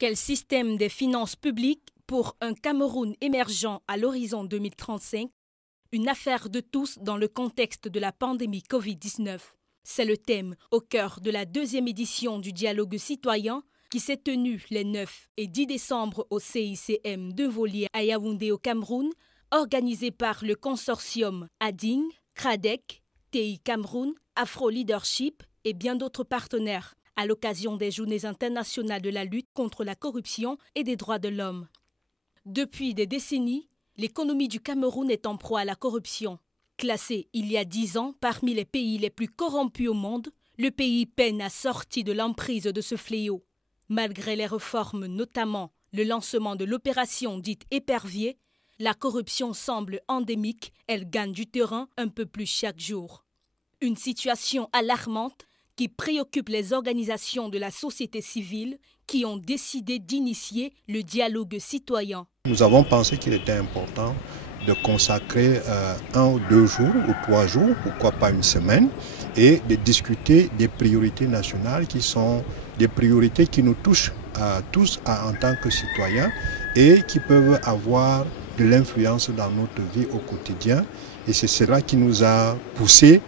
Quel système des finances publiques pour un Cameroun émergent à l'horizon 2035? Une affaire de tous dans le contexte de la pandémie Covid-19. C'est le thème au cœur de la deuxième édition du dialogue citoyen qui s'est tenue les 9 et 10 décembre au CICM de Volier à Yaoundé au Cameroun, organisée par le consortium ADING, CRADEC, TI Cameroun, Afro Leadership et bien d'autres partenaires, à l'occasion des Journées internationales de la lutte contre la corruption et des droits de l'homme. Depuis des décennies, l'économie du Cameroun est en proie à la corruption. Classé il y a 10 ans parmi les pays les plus corrompus au monde, le pays peine à sortir de l'emprise de ce fléau. Malgré les réformes, notamment le lancement de l'opération dite Épervier, la corruption semble endémique, elle gagne du terrain un peu plus chaque jour. Une situation alarmante qui préoccupe les organisations de la société civile qui ont décidé d'initier le dialogue citoyen. Nous avons pensé qu'il était important de consacrer 1 ou 2 jours ou 3 jours, pourquoi pas une semaine, et de discuter des priorités nationales qui sont des priorités qui nous touchent tous en tant que citoyens et qui peuvent avoir de l'influence dans notre vie au quotidien. Et c'est cela qui nous a poussés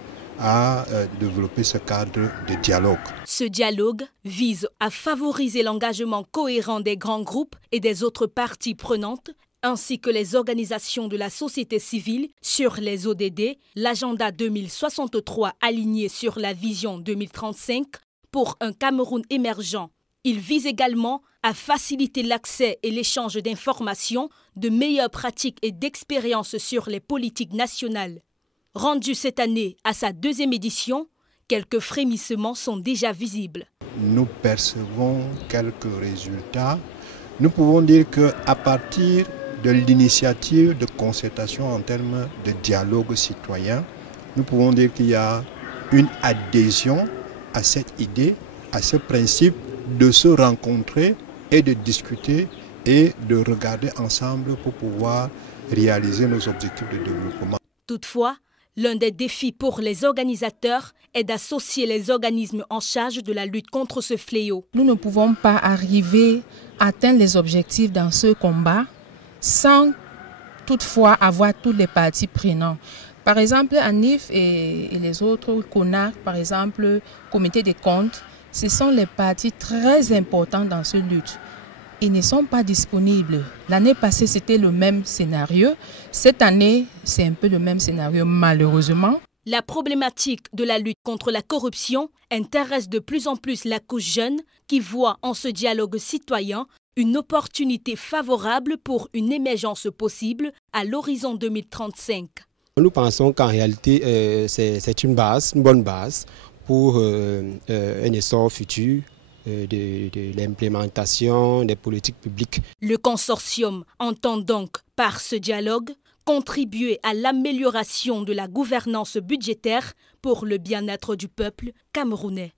à développer ce cadre de dialogue. Ce dialogue vise à favoriser l'engagement cohérent des grands groupes et des autres parties prenantes, ainsi que les organisations de la société civile sur les ODD, l'agenda 2063 aligné sur la vision 2035 pour un Cameroun émergent. Il vise également à faciliter l'accès et l'échange d'informations, de meilleures pratiques et d'expériences sur les politiques nationales. Rendu cette année à sa deuxième édition, quelques frémissements sont déjà visibles. Nous percevons quelques résultats. Nous pouvons dire qu'à partir de l'initiative de concertation en termes de dialogue citoyen, nous pouvons dire qu'il y a une adhésion à cette idée, à ce principe de se rencontrer et de discuter et de regarder ensemble pour pouvoir réaliser nos objectifs de développement. Toutefois, l'un des défis pour les organisateurs est d'associer les organismes en charge de la lutte contre ce fléau. Nous ne pouvons pas arriver à atteindre les objectifs dans ce combat sans toutefois avoir tous les parties prenantes. Par exemple, ANIF et les autres, CONAC, par exemple, Comité des comptes, ce sont les parties très importantes dans cette lutte. Ils ne sont pas disponibles. L'année passée, c'était le même scénario. Cette année, c'est un peu le même scénario, malheureusement. La problématique de la lutte contre la corruption intéresse de plus en plus la couche jeune qui voit en ce dialogue citoyen une opportunité favorable pour une émergence possible à l'horizon 2035. Nous pensons qu'en réalité, c'est une bonne base pour un essor futur de l'implémentation des politiques publiques. Le consortium entend donc, par ce dialogue, contribuer à l'amélioration de la gouvernance budgétaire pour le bien-être du peuple camerounais.